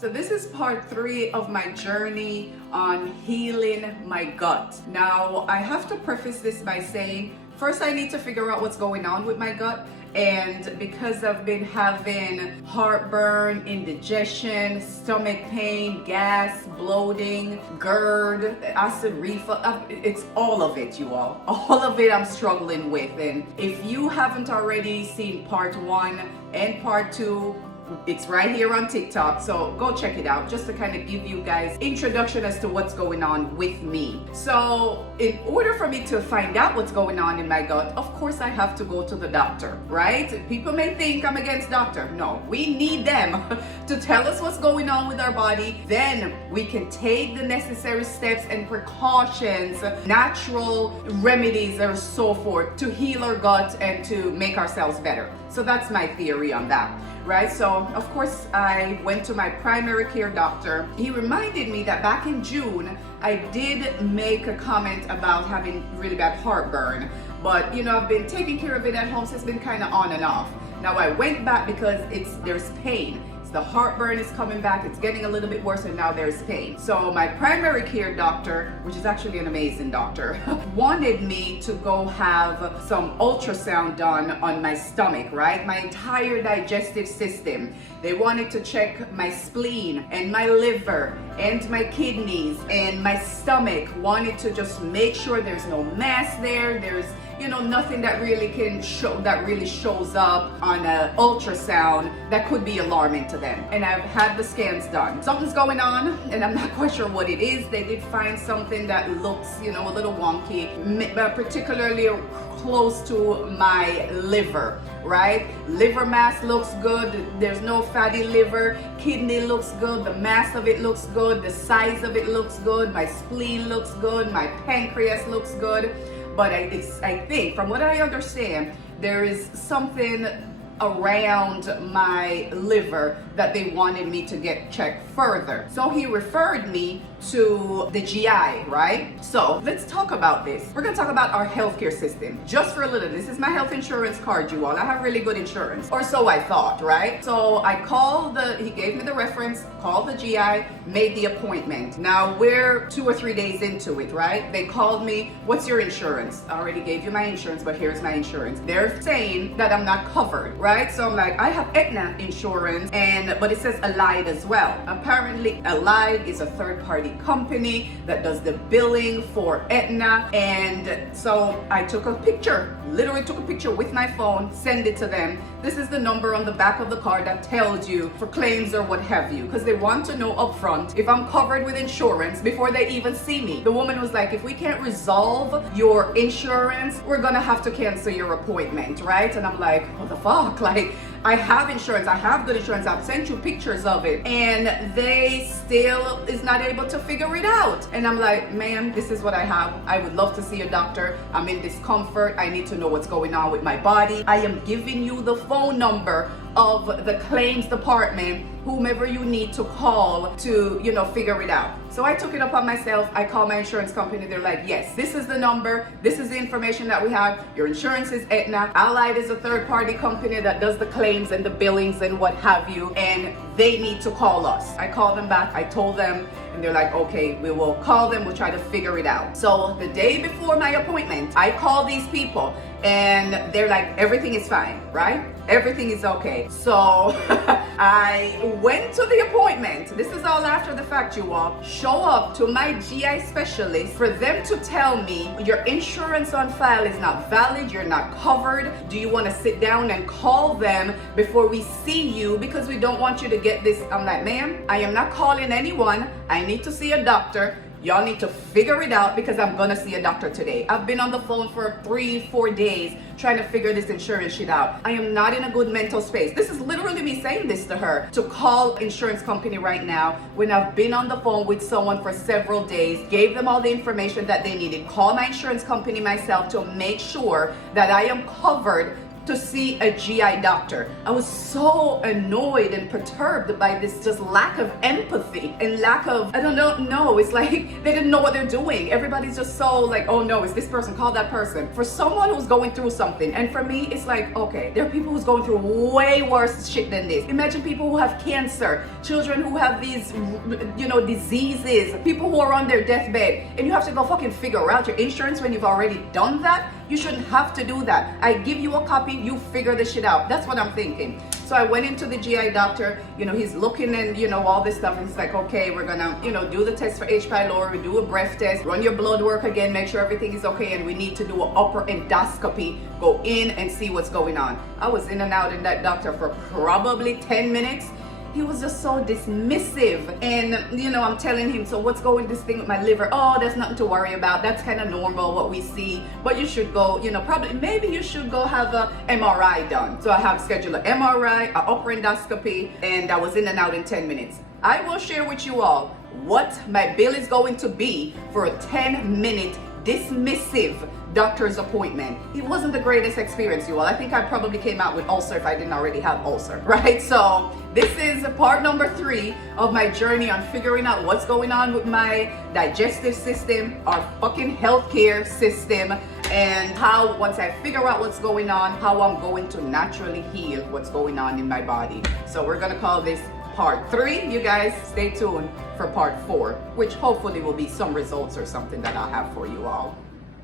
So this is part 3 of my journey on healing my gut. Now, I have to preface this by saying, first I need to figure out what's going on with my gut. And because I've been having heartburn, indigestion, stomach pain, gas, bloating, GERD, acid reflux, it's all of it, you all. All of it I'm struggling with. And if you haven't already seen part 1 and part 2, it's right here on TikTok, so go check it out just to kind of give you guys introduction as to what's going on with me. So in order for me to find out what's going on in my gut, of course I have to go to the doctor, right? People may think I'm against doctor. No, we need them to tell us what's going on with our body. Then we can take the necessary steps and precautions, natural remedies or so forth to heal our gut and to make ourselves better. So that's my theory on that. Right, so of course I went to my primary care doctor. He reminded me that back in June I did make a comment about having really bad heartburn, but you know, I've been taking care of it at home, so it's been kind of on and off. Now I went back because there's pain. The heartburn is coming back, it's getting a little bit worse, and now there's pain. So my primary care doctor, which is actually an amazing doctor, wanted me to go have some ultrasound done on my stomach, right? My entire digestive system. They wanted to check my spleen and my liver and my kidneys and my stomach. Wanted to just make sure there's no mass there. There's nothing that really shows up on an ultrasound that could be alarming to them. And I've had the scans done. Something's going on, and I'm not quite sure what it is. They did find something that looks, a little wonky, but particularly close to my liver, right? Liver mass looks good. There's no fatty liver. Kidney looks good. The mass of it looks good. The size of it looks good. My spleen looks good. My pancreas looks good. But I think, from what I understand, there is something around my liver that they wanted me to get checked further. So he referred me to the GI, right? So let's talk about this. We're gonna talk about our healthcare system just for a little. This is my health insurance card, you all. I have really good insurance, or so I thought, right? So I called he gave me the reference, called the GI, made the appointment. Now we're 2 or 3 days into it, right? They called me, what's your insurance? I already gave you my insurance, but here's my insurance. They're saying that I'm not covered, right? So I'm like, I have Aetna insurance, but it says Allied as well. Apparently Allied is a third-party company that does the billing for Aetna, and so I took a picture, literally took a picture with my phone, send it to them. This is the number on the back of the card that tells you for claims or what have you, because they want to know upfront if I'm covered with insurance before they even see me. The woman was like, if we can't resolve your insurance, we're gonna have to cancel your appointment, right? And I'm like, what the fuck? Like, I have insurance, I have good insurance, I've sent you pictures of it, and they still is not able to figure it out. And I'm like, ma'am, this is what I have. I would love to see a doctor. I'm in discomfort. I need to know what's going on with my body. I am giving you the phone number of the claims department, whomever you need to call to, figure it out. So I took it upon myself. I called my insurance company. They're like, yes, this is the number. This is the information that we have. Your insurance is Aetna. Allied is a third-party company that does the claims and the billings and what have you, and they need to call us. I called them back. I told them, and they're like, okay, we will call them. We'll try to figure it out. So the day before my appointment, I called these people, and they're like, everything is fine, right? Everything is okay. So I went to the appointment. This is all after the fact, you all. Show up to my GI specialist for them to tell me your insurance on file is not valid, you're not covered. Do you want to sit down and call them before we see you, because we don't want you to get this? I'm like, ma'am, I am not calling anyone. I need to see a doctor. Y'all need to figure it out, because I'm gonna see a doctor today. I've been on the phone for 3-4 days trying to figure this insurance shit out. I am not in a good mental space. This is literally me saying this to her, to call insurance company right now when I've been on the phone with someone for several days, gave them all the information that they needed, call my insurance company myself to make sure that I am covered to see a GI doctor. I was so annoyed and perturbed by this just lack of empathy and lack of, I don't know, it's like they didn't know what they're doing. Everybody's just so like, oh no, it's this person, call that person. For someone who's going through something, and for me, it's like, okay, there are people who's going through way worse shit than this. Imagine people who have cancer, children who have these, diseases, people who are on their deathbed, and you have to go fucking figure out your insurance when you've already done that. You shouldn't have to do that. I give you a copy, you figure this shit out. That's what I'm thinking. So I went into the GI doctor, he's looking and, all this stuff. And he's like, okay, we're gonna, do the test for H. pylori, do a breath test, run your blood work again, make sure everything is okay. And we need to do an upper endoscopy, go in and see what's going on. I was in and out in that doctor for probably 10 minutes. He was just so dismissive, and I'm telling him, so what's going this thing with my liver? Oh, there's nothing to worry about, that's kind of normal what we see, but you should go, maybe you should go have a MRI done. So I have scheduled an MRI, an upper endoscopy, and I was in and out in 10 minutes. I will share with you all what my bill is going to be for a 10-minute dismissive doctor's appointment. It wasn't the greatest experience, you all. I think I probably came out with ulcer if I didn't already have ulcer, right? So this is part number 3 of my journey on figuring out what's going on with my digestive system, our fucking healthcare system, and how, once I figure out what's going on, how I'm going to naturally heal what's going on in my body. So we're gonna call this part 3. You guys stay tuned for part 4, which hopefully will be some results or something that I'll have for you all.